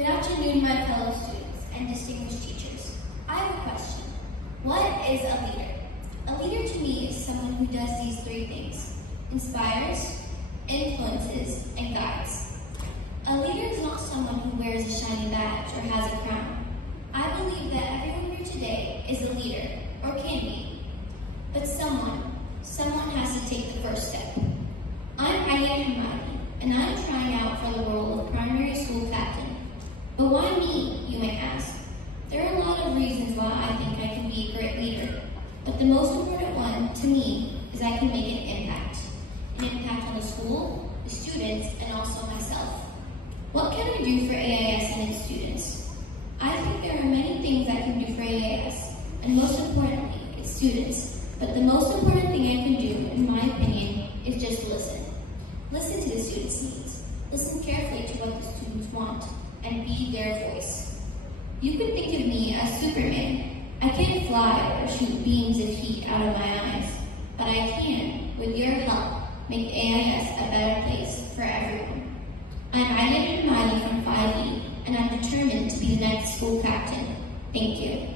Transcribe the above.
Good afternoon, my fellow students and distinguished teachers. I have a question. What is a leader? A leader to me is someone who does these three things: inspires, influences, and guides. A leader is not someone who wears a shiny badge or has a crown. I believe that everyone here today is a leader, or can be. But someone has to take the first step. I'm Ayaan Hamadi, and I'm trying out for the role of primary school captain. But why me, you may ask? There are a lot of reasons why I think I can be a great leader, but the most important one to me is I can make an impact. An impact on the school, the students, and also myself. What can I do for AIS and its students? I think there are many things I can do for AIS, and most importantly, its students. But the most important thing I can do, in my opinion, is just listen. Listen to the students' needs. Listen carefully to what the students want, and be their voice. You can think of me as Superman. I can't fly or shoot beams of heat out of my eyes, but I can, with your help, make AIS a better place for everyone. I'm Ayaan Hamadi from 5E, and I'm determined to be the next school captain. Thank you.